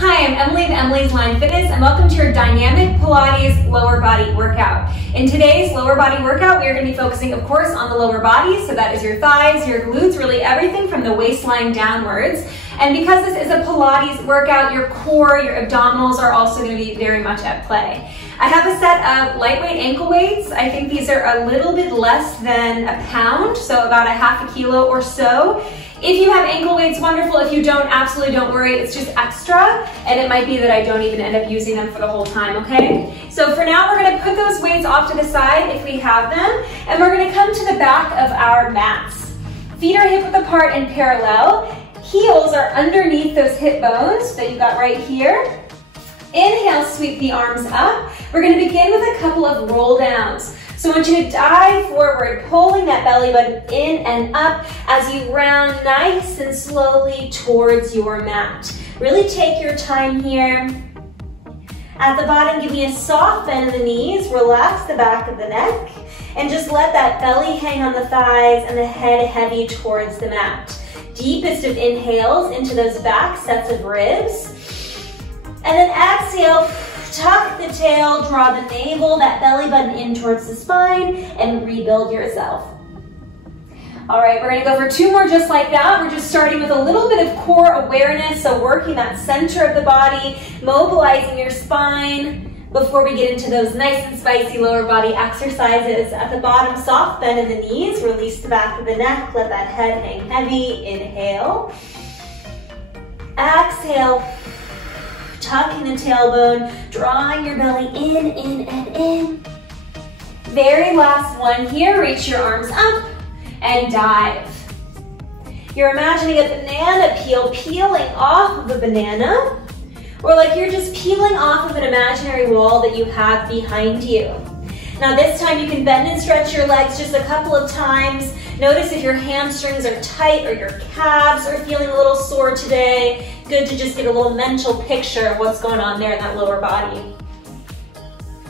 Hi, I'm Emily of Emily's Line Fitness, and welcome to your dynamic Pilates lower body workout. In today's lower body workout, we are going to be focusing, of course, on the lower body. So that is your thighs, your glutes, really everything from the waistline downwards. And because this is a Pilates workout, your core, your abdominals are also going to be very much at play. I have a set of lightweight ankle weights. I think these are a little bit less than a pound, so about a half a kilo or so. If you have ankle weights, wonderful. If you don't, absolutely don't worry. It's just extra, and it might be that I don't even end up using them for the whole time, okay? So for now, we're gonna put those weights off to the side if we have them, and we're gonna come to the back of our mats. Feet are hip width apart and parallel. Heels are underneath those hip bones that you got right here. Inhale, sweep the arms up. We're gonna begin with a couple of roll downs. So I want you to dive forward, pulling that belly button in and up as you round nice and slowly towards your mat. Really take your time here. At the bottom, give me a soft bend in the knees, relax the back of the neck, and just let that belly hang on the thighs and the head heavy towards the mat. Deepest of inhales into those back sets of ribs. And then exhale, tuck the tail, draw the navel, that belly button in towards the spine, and rebuild yourself. All right, we're gonna go for two more just like that. We're just starting with a little bit of core awareness, so working that center of the body, mobilizing your spine before we get into those nice and spicy lower body exercises. At the bottom, soft bend in the knees, release the back of the neck, let that head hang heavy. Inhale. Exhale. Tucking the tailbone, drawing your belly in, and in. Very last one here, reach your arms up and dive. You're imagining a banana peel peeling off of a banana, or like you're just peeling off of an imaginary wall that you have behind you. Now this time you can bend and stretch your legs just a couple of times. Notice if your hamstrings are tight or your calves are feeling a little sore today. Good to just get a little mental picture of what's going on there in that lower body.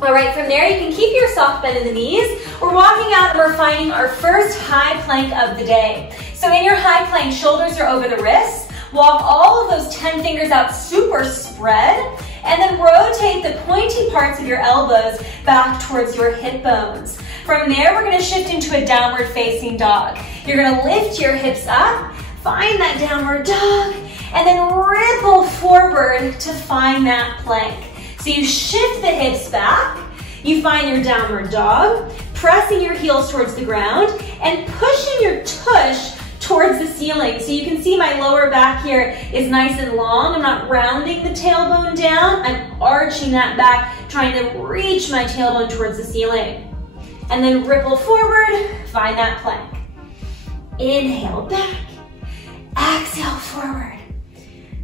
All right, from there you can keep your soft bend in the knees. We're walking out and we're finding our first high plank of the day. So in your high plank, shoulders are over the wrists. Walk all of those 10 fingers out super spread, and then rotate the pointy parts of your elbows back towards your hip bones. From there, we're gonna shift into a downward facing dog. You're gonna lift your hips up, find that downward dog, and then ripple forward to find that plank. So you shift the hips back, you find your downward dog, pressing your heels towards the ground, and pushing your tush towards the ceiling. So you can see my lower back here is nice and long. I'm not rounding the tailbone down. I'm arching that back, trying to reach my tailbone towards the ceiling. And then ripple forward, find that plank. Inhale back, exhale forward.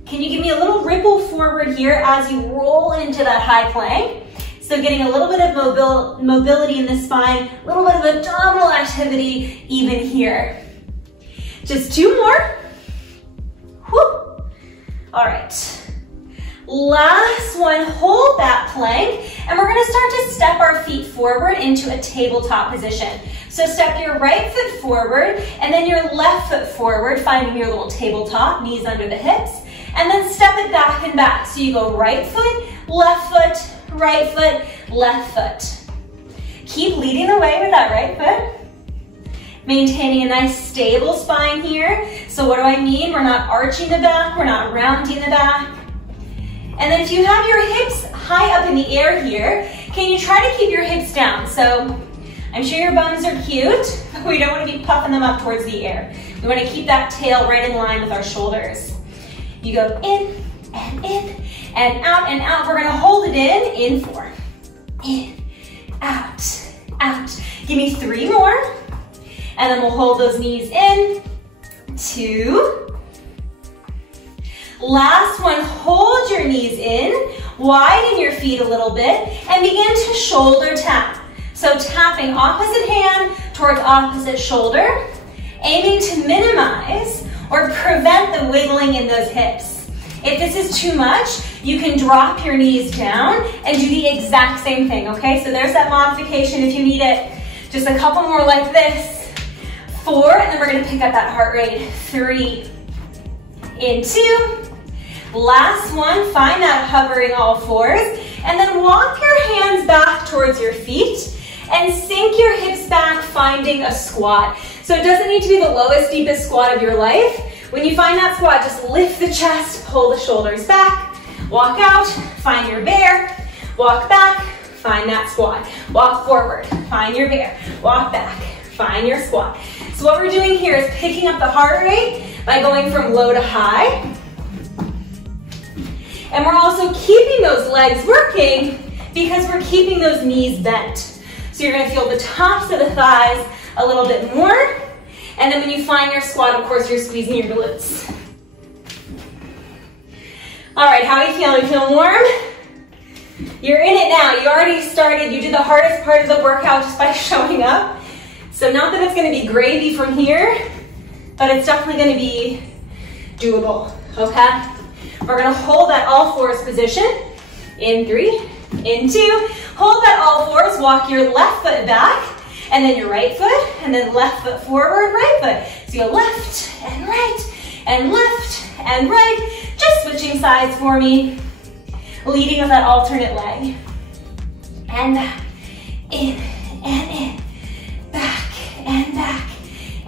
Can you give me a little ripple forward here as you roll into that high plank? So getting a little bit of mobility in the spine, a little bit of abdominal activity even here. Just two more. Whew. All right. Last one, hold that plank, and we're gonna start to step our feet forward into a tabletop position. So step your right foot forward, and then your left foot forward, finding your little tabletop, knees under the hips, and then step it back and back. So you go right foot, left foot, right foot, left foot. Keep leading the way with that right foot. Maintaining a nice stable spine here. So what do I mean? We're not arching the back, we're not rounding the back. And then if you have your hips high up in the air here, can you try to keep your hips down? So I'm sure your bums are cute, but we don't want to be puffing them up towards the air. We want to keep that tail right in line with our shoulders. You go in, and out, and out. We're going to hold it in 4. In, out, out. Give me 3 more. And then we'll hold those knees in, 2. Last one, hold your knees in, widen your feet a little bit, and begin to shoulder tap. So tapping opposite hand towards opposite shoulder, aiming to minimize or prevent the wiggling in those hips. If this is too much, you can drop your knees down and do the exact same thing, okay? So there's that modification if you need it. Just a couple more like this. 4, and then we're gonna pick up that heart rate. 3, in 2. Last one, find that hovering all fours, and then walk your hands back towards your feet and sink your hips back, finding a squat. So it doesn't need to be the lowest, deepest squat of your life. When you find that squat, just lift the chest, pull the shoulders back, walk out, find your bear, walk back, find that squat. Walk forward, find your bear, walk back, find your squat. So what we're doing here is picking up the heart rate by going from low to high. And we're also keeping those legs working because we're keeping those knees bent. So you're gonna feel the tops of the thighs a little bit more. And then when you find your squat, of course, you're squeezing your glutes. All right, how are you feeling? Feel warm? You're in it now. You already started. You did the hardest part of the workout just by showing up. So not that it's gonna be gravy from here, but it's definitely gonna be doable, okay? We're gonna hold that all fours position. In 3, in 2. Hold that all fours, walk your left foot back, and then your right foot, and then left foot forward, right foot. So you go left and right, and left and right. Just switching sides for me. Leading with that alternate leg. And back, in, and in. Back, and back,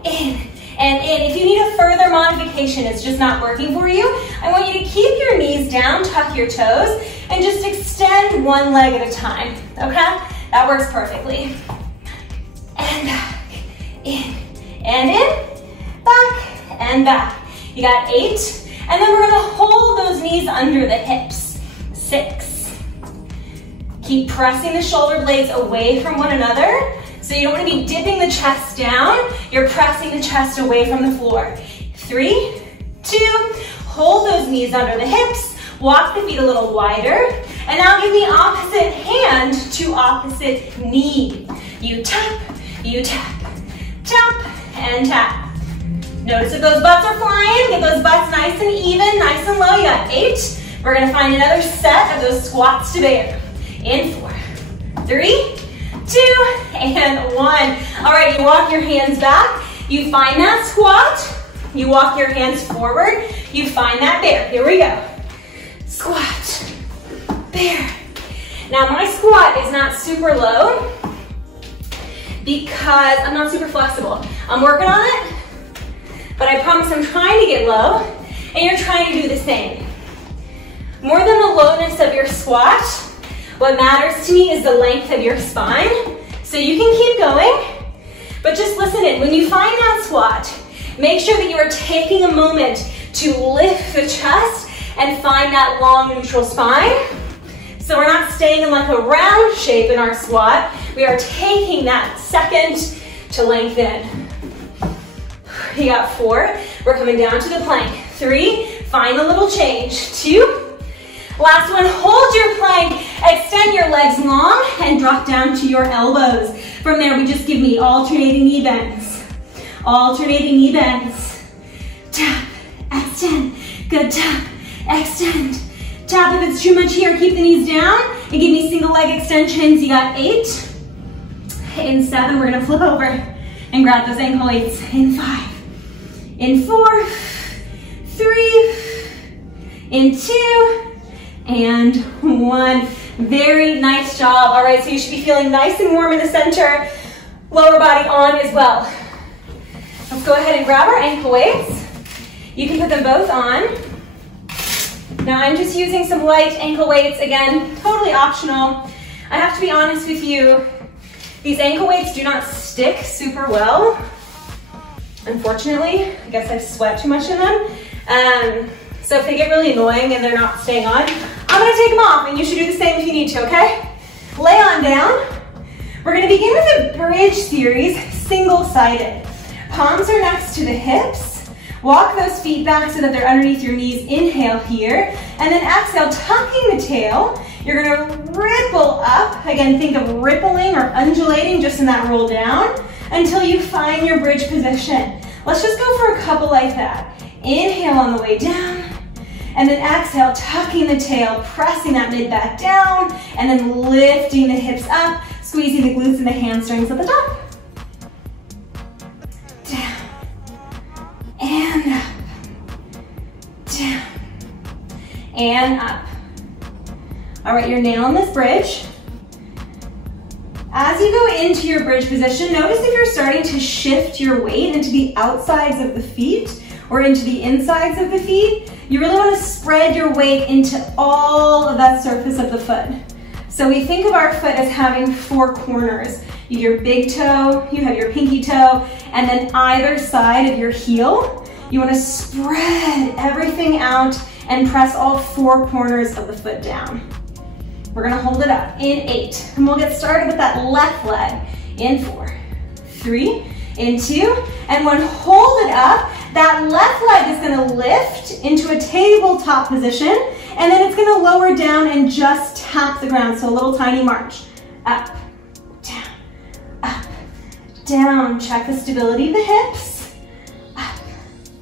in, and in. If you need a further modification, it's just not working for you, I want you to keep your knees down, tuck your toes, and just extend one leg at a time, okay? That works perfectly. And back, in, and in, back, and back. You got 8, and then we're gonna hold those knees under the hips. 6. Keep pressing the shoulder blades away from one another. So you don't want to be dipping the chest down, you're pressing the chest away from the floor. 3, 2, hold those knees under the hips, walk the feet a little wider, and now give the opposite hand to opposite knee. You tap, tap, and tap. Notice if those butts are flying, get those butts nice and even, nice and low. You got 8. We're gonna find another set of those squats to bear. In 4, 3, 2, and 1. All right, you walk your hands back. You find that squat. You walk your hands forward. You find that bear. Here we go. Squat, bear. Now my squat is not super low because I'm not super flexible. I'm working on it, but I promise I'm trying to get low, and you're trying to do the same. More than the lowness of your squat, what matters to me is the length of your spine. So you can keep going, but just listen in. When you find that squat, make sure that you are taking a moment to lift the chest and find that long neutral spine. So we're not staying in like a round shape in our squat. We are taking that second to lengthen. You got 4. We're coming down to the plank. 3, find a little change. 2, last one, hold your plank, extend your legs long, and drop down to your elbows. From there, we just give me alternating knee bends. Alternating knee bends. Tap, extend, good tap, extend. Tap if it's too much here, keep the knees down, and give me single leg extensions. You got 8. In 7, we're gonna flip over and grab those ankle weights. In 5, in 4, 3, in 2, and 1. Very nice job. All right, so you should be feeling nice and warm in the center. Lower body on as well. Let's go ahead and grab our ankle weights. You can put them both on. Now I'm just using some light ankle weights. Again, totally optional. I have to be honest with you, these ankle weights do not stick super well. Unfortunately, I guess I sweat too much in them. So if they get really annoying and they're not staying on, I'm gonna take them off, and you should do the same if you need to, okay? Lay on down. We're gonna begin with a bridge series, single-sided. Palms are next to the hips. Walk those feet back so that they're underneath your knees. Inhale here, and then exhale, tucking the tail. You're gonna ripple up. Again, think of rippling or undulating just in that roll down until you find your bridge position. Let's just go for a couple like that. Inhale on the way down, and then exhale, tucking the tail, pressing that mid back down, and then lifting the hips up, squeezing the glutes and the hamstrings at the top. Down, and up, down, and up. All right, you're nailing this bridge. As you go into your bridge position, notice if you're starting to shift your weight into the outsides of the feet or into the insides of the feet. You really want to spread your weight into all of that surface of the foot. So we think of our foot as having 4 corners. You have your big toe, you have your pinky toe, and then either side of your heel, you want to spread everything out and press all 4 corners of the foot down. We're gonna hold it up in 8, and we'll get started with that left leg in 4, 3, in 2, and when hold it up, that left leg is gonna lift into a tabletop position, and then it's gonna lower down and just tap the ground, so a little tiny march. Up, down. Check the stability of the hips. Up,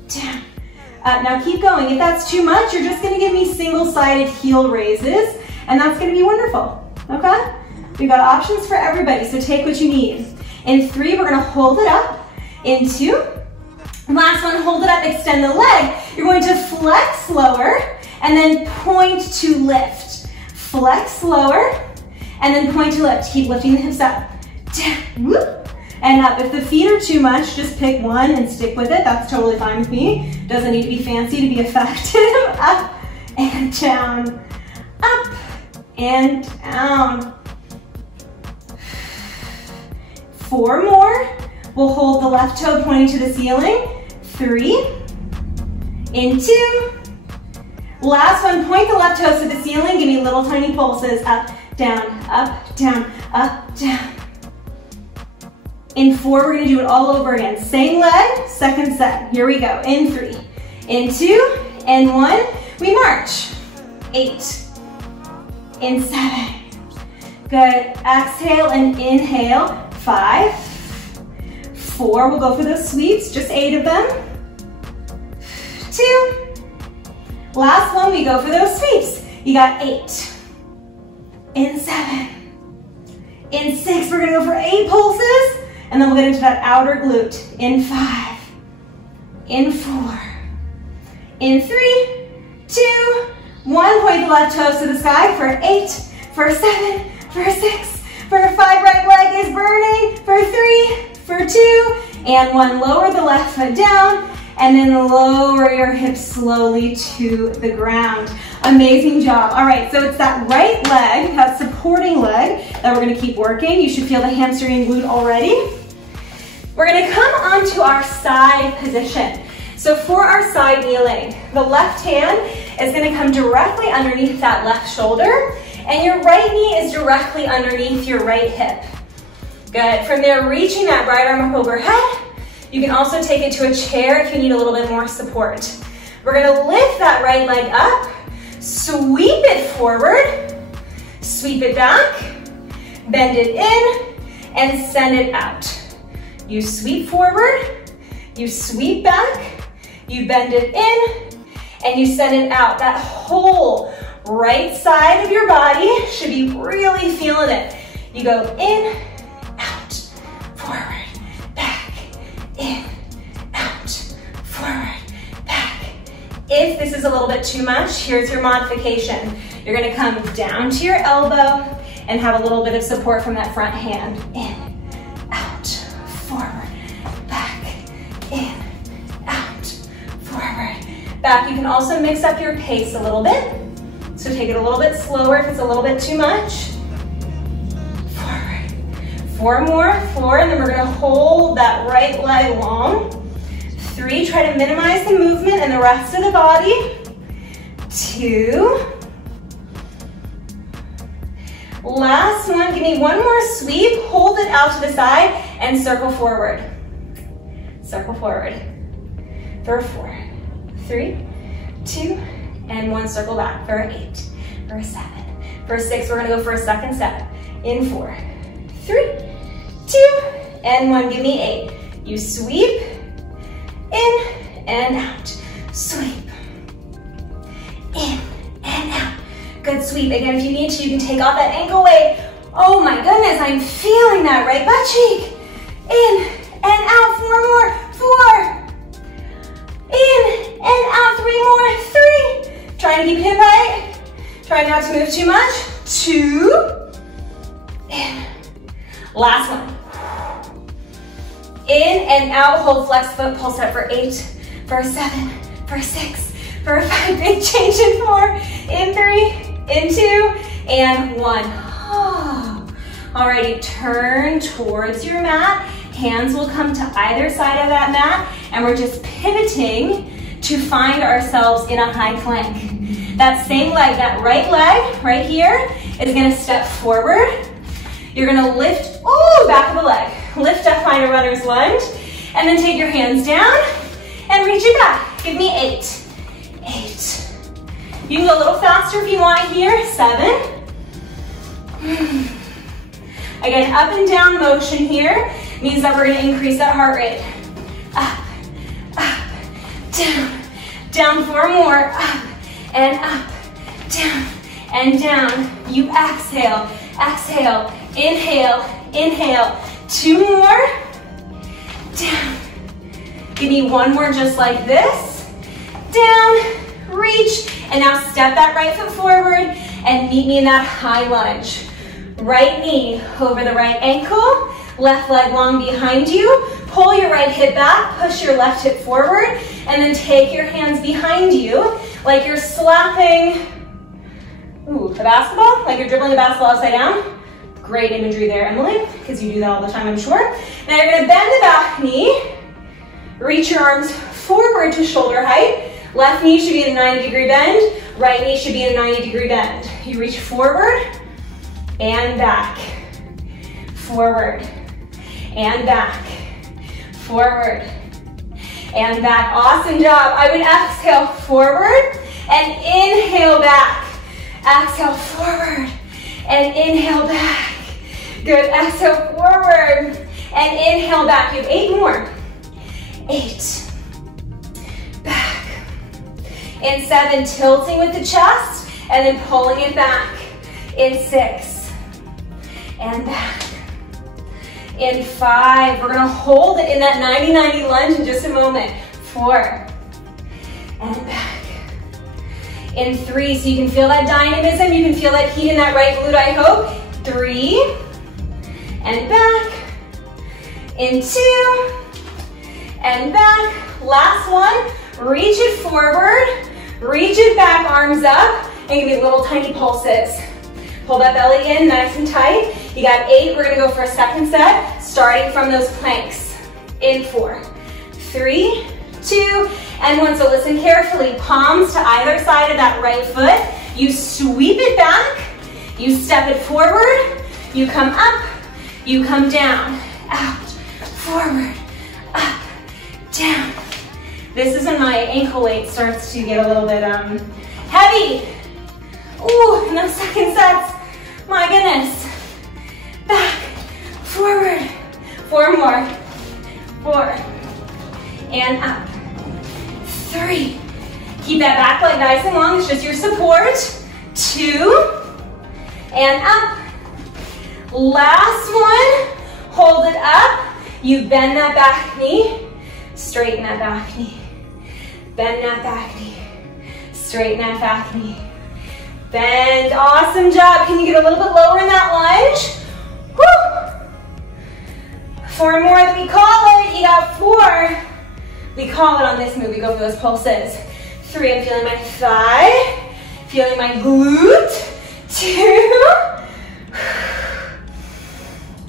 down. Now keep going. If that's too much, you're just gonna give me single-sided heel raises, and that's gonna be wonderful, okay? We've got options for everybody, so take what you need. In 3, we're gonna hold it up. In 2, last one, hold it up, extend the leg. You're going to flex lower, and then point to lift. Flex lower, and then point to lift. Keep lifting the hips up. Down, whoop, and up. If the feet are too much, just pick one and stick with it. That's totally fine with me. Doesn't need to be fancy to be effective. Up and down. Up and down. 4 more. We'll hold the left toe pointing to the ceiling. 3, in 2. Last one, point the left toes to the ceiling. Give me little tiny pulses. Up, down, up, down, up, down. In 4, we're gonna do it all over again. Same leg, second set. Here we go. In 3, in 2, and 1. We march. 8, in 7. Good. Exhale and inhale. 5, 4. We'll go for those sweeps, just 8 of them. 2. Last one, we go for those sweeps. You got 8, in 7. In 6, we're gonna go for 8 pulses. And then we'll get into that outer glute. In 5, in 4, in 3, 2, 1. Point the left toes to the sky for 8, for 7, for 6, for 5. Right leg is burning. For 3, for 2, and 1. Lower the left foot down, and then lower your hips slowly to the ground. Amazing job. All right, so it's that right leg, that supporting leg, that we're gonna keep working. You should feel the hamstring and glute already. We're gonna come onto our side position. So for our side kneeling, the left hand is gonna come directly underneath that left shoulder, and your right knee is directly underneath your right hip. Good. From there, reaching that right arm up overhead. You can also take it to a chair if you need a little bit more support. We're gonna lift that right leg up, sweep it forward, sweep it back, bend it in, and send it out. You sweep forward, you sweep back, you bend it in, and you send it out. That whole right side of your body should be really feeling it. You go in, out, forward, back, in, out, forward, back. If this is a little bit too much, here's your modification. You're gonna come down to your elbow and have a little bit of support from that front hand. In, out, forward, back, in, out, forward, back. You can also mix up your pace a little bit. So take it a little bit slower if it's a little bit too much. Forward. 4 more, 4, and then we're gonna hold that right leg long. 3, try to minimize the movement and the rest of the body. 2. Last one, give me 1 more sweep, hold it out to the side, and circle forward. Circle forward. For 4, 3, 2, and 1, circle back. For 8, for 7, for 6, we're gonna go for a second step. In 4, 3, 2, and 1, give me 8. You sweep, in and out, sweep, in and out. Good sweep. Again, if you need to, you can take off that ankle weight. Oh my goodness, I'm feeling that right butt cheek. In and out, 4 more, 4. In and out, 3 more, 3. Trying to keep hip height Try not to move too much. 2, in. Last one. In and out, hold flex foot, pulse up for 8, for 7, for 6, for 5, big change in 4, in 3, in 2, and 1. Alrighty, turn towards your mat. Hands will come to either side of that mat, and we're just pivoting to find ourselves in a high plank. That same leg, that right leg right here is gonna step forward. You're gonna lift, back of the leg. Lift up, find a runner's lunge, and then take your hands down and reach it back. Give me 8. 8. You can go a little faster if you want here. 7. Again, up and down motion here means that we're gonna increase that heart rate. Up, up, down, down 4 more, up, and up, down, and down. You exhale, exhale, inhale, inhale. 2 more, down. Give me 1 more just like this. Down, reach, and now step that right foot forward and meet me in that high lunge. Right knee over the right ankle, left leg long behind you. Pull your right hip back, push your left hip forward, and then take your hands behind you like you're slapping a basketball, like you're dribbling a basketball upside down. Great imagery there, Emily, because you do that all the time, I'm sure. Now you're gonna bend the back knee, reach your arms forward to shoulder height. Left knee should be in a 90-degree bend, right knee should be in a 90-degree bend. You reach forward and back, forward and back, forward and back. Awesome job. I would exhale forward and inhale back. Exhale forward and inhale back. Good, exhale forward and inhale back. You have 8 more. 8, back. In 7, tilting with the chest and then pulling it back. In 6, and back. In 5, we're gonna hold it in that 90-90 lunge in just a moment. 4, and back. In 3, so you can feel that dynamism, you can feel that heat in that right glute, I hope. 3, and back. In 2, and back. Last one, reach it forward, reach it back, arms up, and give me little tiny pulses. Pull that belly in nice and tight. You got 8, we're gonna go for a second set, starting from those planks. In 4, 3, 2, and 1. So listen carefully, palms to either side of that right foot. You sweep it back, you step it forward, you come up, you come down, out, forward, up, down. This is when my ankle weight starts to get a little bit heavy. Ooh, in those second sets, my goodness. Back, forward, 4 more, 4, and up, 3. Keep that back leg nice and long, it's just your support. 2, and up. Last one, hold it up. You bend that back knee, straighten that back knee. Bend that back knee, straighten that back knee. Bend, awesome job. Can you get a little bit lower in that lunge? Woo! 4 more that we call it. You got 4. We call it on this move. We go for those pulses. 3, I'm feeling my thigh, feeling my glute. 2.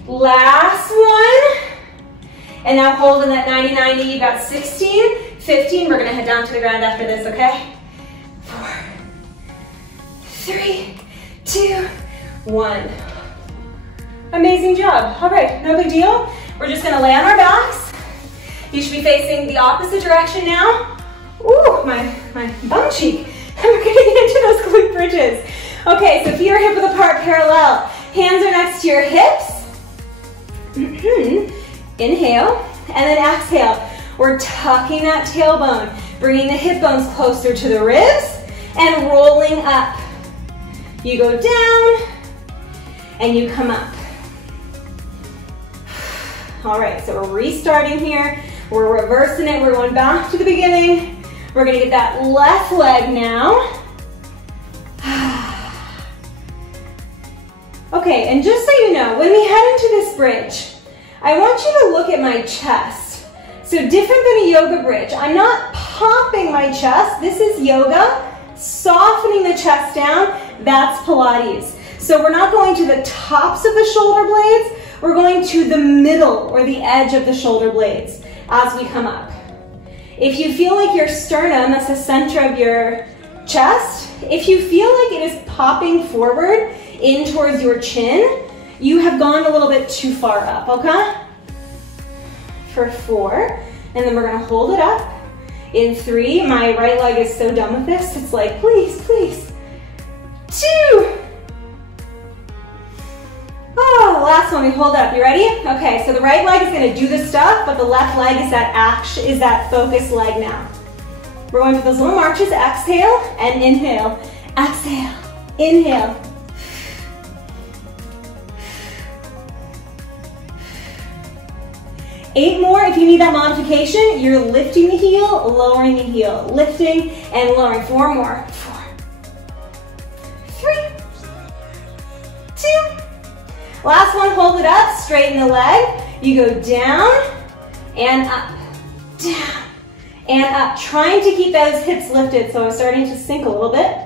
Last one. And now hold in that 90-90. You got 16, 15. We're gonna head down to the ground after this, okay? 4, 3, 2, 1. Amazing job. All right, no big deal. We're just gonna lay on our backs. You should be facing the opposite direction now. Ooh, my bum cheek. We're gonna get into those glute bridges. Okay, so feet are hip width apart, parallel. Hands are next to your hips. Inhale, and then exhale. We're tucking that tailbone, bringing the hip bones closer to the ribs, and rolling up. You go down, and you come up. All right, so we're restarting here. We're reversing it. We're going back to the beginning. We're gonna get that left leg now. Okay, and just so you know, when we head into this bridge, I want you to look at my chest. So different than a yoga bridge, I'm not popping my chest. This is yoga, softening the chest down. That's Pilates. So we're not going to the tops of the shoulder blades, we're going to the middle or the edge of the shoulder blades as we come up. If you feel like your sternum, that's the center of your chest, if you feel like it is popping forward in towards your chin, you have gone a little bit too far up, okay? For 4, and then we're gonna hold it up. In 3, my right leg is so done with this, it's like, please, please. 2. Oh, last one, we hold up, you ready? Okay, so the right leg is gonna do the stuff, but the left leg is that focused leg now. We're going for those little marches, exhale and inhale. Exhale, inhale. Eight more. If you need that modification, you're lifting the heel, lowering the heel, lifting and lowering. 4 more. 4, 3, 2. Last one, hold it up, straighten the leg. You go down and up, down and up. Trying to keep those hips lifted, so I'm starting to sink a little bit.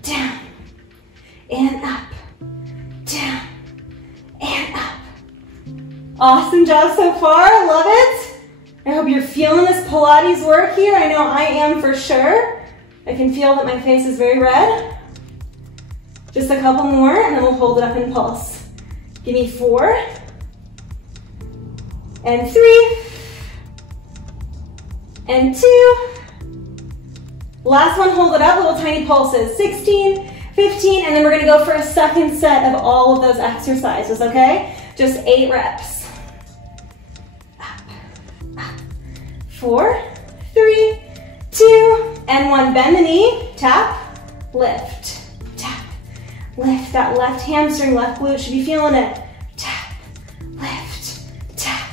Down and up, down and up. Awesome job so far, love it. I hope you're feeling this Pilates work here. I know I am for sure. I can feel that my face is very red. Just a couple more and then we'll hold it up in pulse. Give me 4 and 3 and 2. Last one, hold it up, little tiny pulses. 16, 15, and then we're gonna go for a second set of all of those exercises, okay? Just 8 reps. Up, up. 4, 3, 2, and 1. Bend the knee, tap, lift, tap, lift. That left hamstring, left glute should be feeling it. Tap, lift, tap,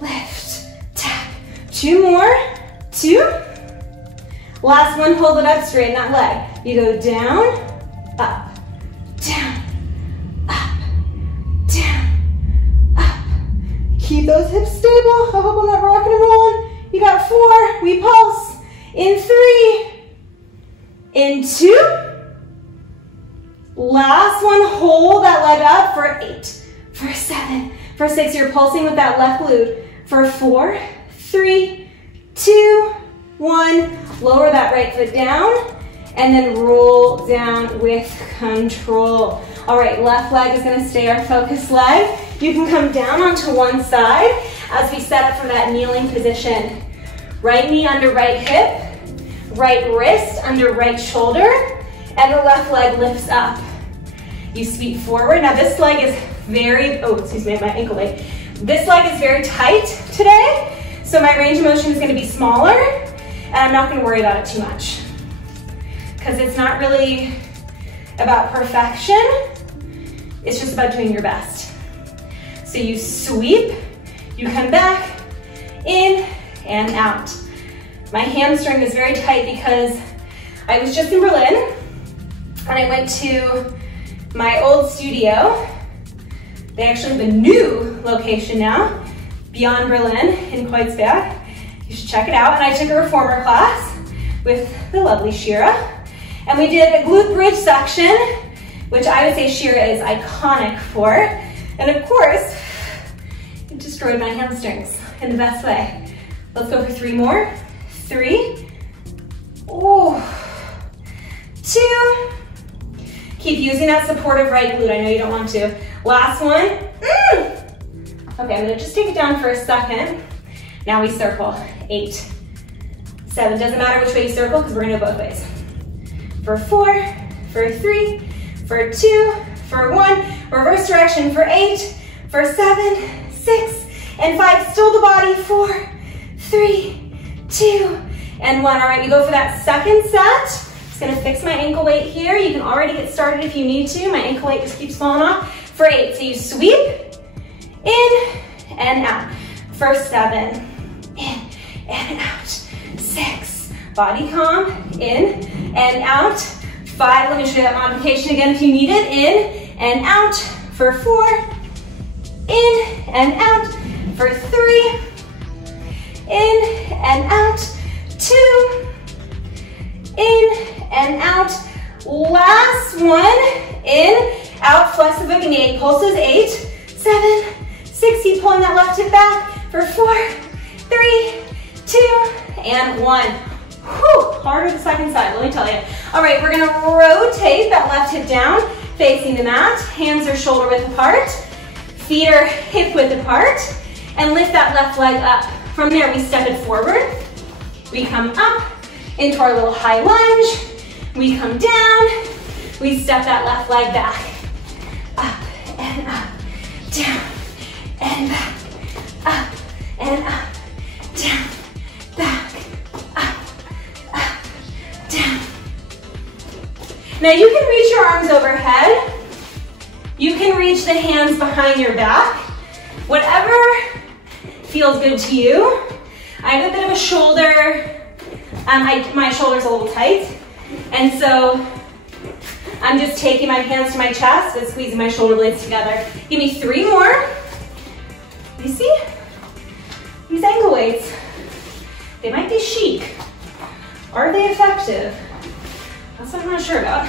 lift, tap. 2 more, 2. Last one, hold it up, straighten that leg. You go down, up, down, up, down, up. Keep those hips stable. I hope I'm not rocking and rolling. You got 4, we pulse. In 3, in 2. Last one, hold that leg up for 8, for 7, for 6. You're pulsing with that left glute. For 4, 3, 2, 1. Lower that right foot down and then roll down with control. All right, left leg is gonna stay our focus leg. You can come down onto one side as we set up for that kneeling position. Right knee under right hip, right wrist under right shoulder, and the left leg lifts up. You sweep forward. Now this leg is very, my ankle leg. This leg is very tight today, so my range of motion is gonna be smaller, and I'm not gonna worry about it too much because it's not really about perfection. It's just about doing your best. So you sweep, you come back, in and out. My hamstring is very tight because I was just in Berlin and I went to my old studio. They actually have a new location now, beyond Berlin in Kreuzberg. You should check it out. And I took a reformer class with the lovely Shira. And we did a glute bridge section, which I would say Shira is iconic for. And of course, it destroyed my hamstrings in the best way. Let's go for 3 more. 3, oh, 2. Keep using that supportive right glute. I know you don't want to. Last one. Okay, I'm gonna just take it down for a second. Now we circle. 8, 7. Doesn't matter which way you circle because we're gonna go both ways. For 4, for 3, for 2, for 1. Reverse direction for 8, for 7, 6, and 5. Still the body. 4, 3, 2, and 1. All right, we go for that second set. Just gonna fix my ankle weight here. You can already get started if you need to. My ankle weight just keeps falling off. For 8, so you sweep, in and out. For 7, in and out. 6, body calm, in and out. 5, let me show you that modification again if you need it. In and out for 4, in and out for 3, in and out, 2, in and out. Last one, in, out, flex the boogie knee, pulses, 8, 7, 6, keep pulling that left hip back for 4, 3, 2, and 1. Whew, harder the second side, let me tell you. All right, we're gonna rotate that left hip down, facing the mat. Hands are shoulder width apart, feet are hip width apart, and lift that left leg up. From there, we step it forward. We come up into our little high lunge. We come down. We step that left leg back. Up and up, down and back, up and up, down, back, up, down. Now you can reach your arms overhead. You can reach the hands behind your back. Whatever feels good to you. I have a bit of a shoulder, my shoulder's a little tight, and so I'm just taking my hands to my chest and squeezing my shoulder blades together. Give me 3 more. You see? These ankle weights, they might be chic. Are they effective? That's what I'm not sure about.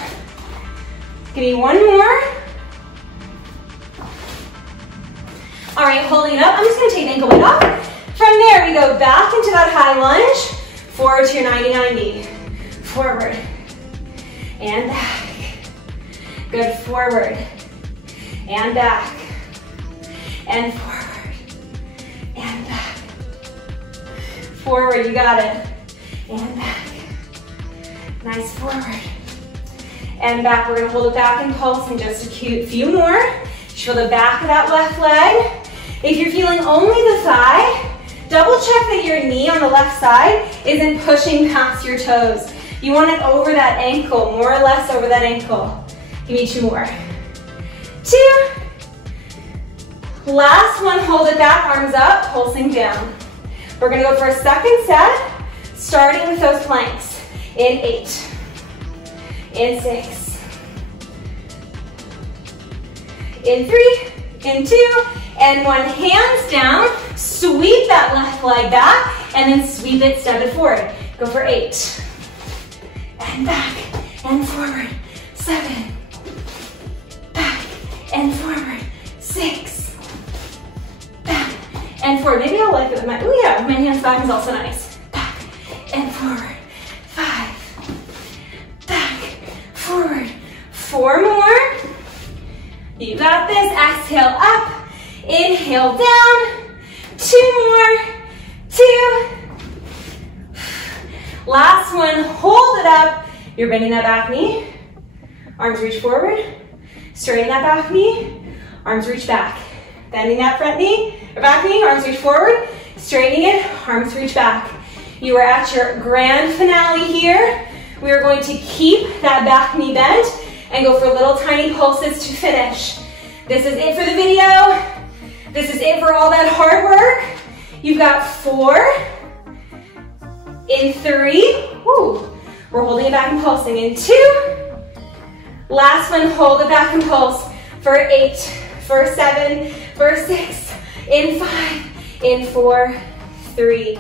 Give me 1 more. All right, holding it up. I'm just gonna take the ankle weight off. From there, we go back into that high lunge, forward to your 90-90. Forward and back. Good, forward and back. And forward and back. Forward, you got it. And back. Nice, forward. And back, we're gonna hold it back and pulse in just a few more. Feel the back of that left leg. If you're feeling only the thigh, double check that your knee on the left side isn't pushing past your toes. You want it over that ankle, more or less over that ankle. Give me 2 more. 2. Last one, hold it back, arms up, pulsing down. We're gonna go for a second set, starting with those planks. In 8, in 6, in 3, in 2, and 1. Hands down, sweep that left leg back, and then sweep it, step it forward. Go for 8, and back, and forward, 7, back, and forward, 6, back, and forward. Maybe I'll like it with my, oh yeah, my hands back is also nice. Back, and forward, 5, back, forward, 4 more. You got this. Exhale up, inhale down, 2 more, 2. Last one, hold it up. You're bending that back knee. Arms reach forward. Straighten that back knee. Arms reach back. Bending that front knee, or back knee, arms reach forward. Straightening it, arms reach back. You are at your grand finale here. We are going to keep that back knee bent and go for little tiny pulses to finish. This is it for the video. This is it for all that hard work. You've got 4, in 3, woo. We're holding it back and pulsing, in 2, last one, hold it back and pulse, for 8, for 7, for 6, in 5, in 4, 3,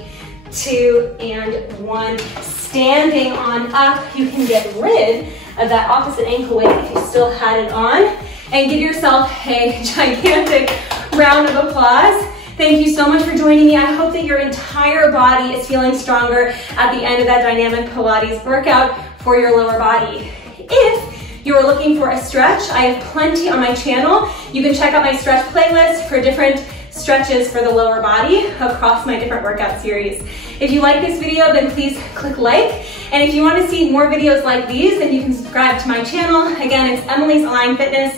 2, and 1. Standing on up, you can get rid of that opposite ankle weight if you still had it on, and give yourself a gigantic round of applause. Thank you so much for joining me. I hope that your entire body is feeling stronger at the end of that dynamic Pilates workout for your lower body. If you are looking for a stretch, I have plenty on my channel. You can check out my stretch playlist for different stretches for the lower body across my different workout series. If you like this video, then please click like. And if you want to see more videos like these, then you can subscribe to my channel. Again, it's Emily's Align Fitness.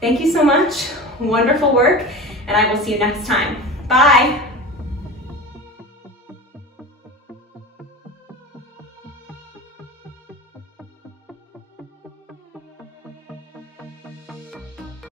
Thank you so much. Wonderful work. And I will see you next time. Bye.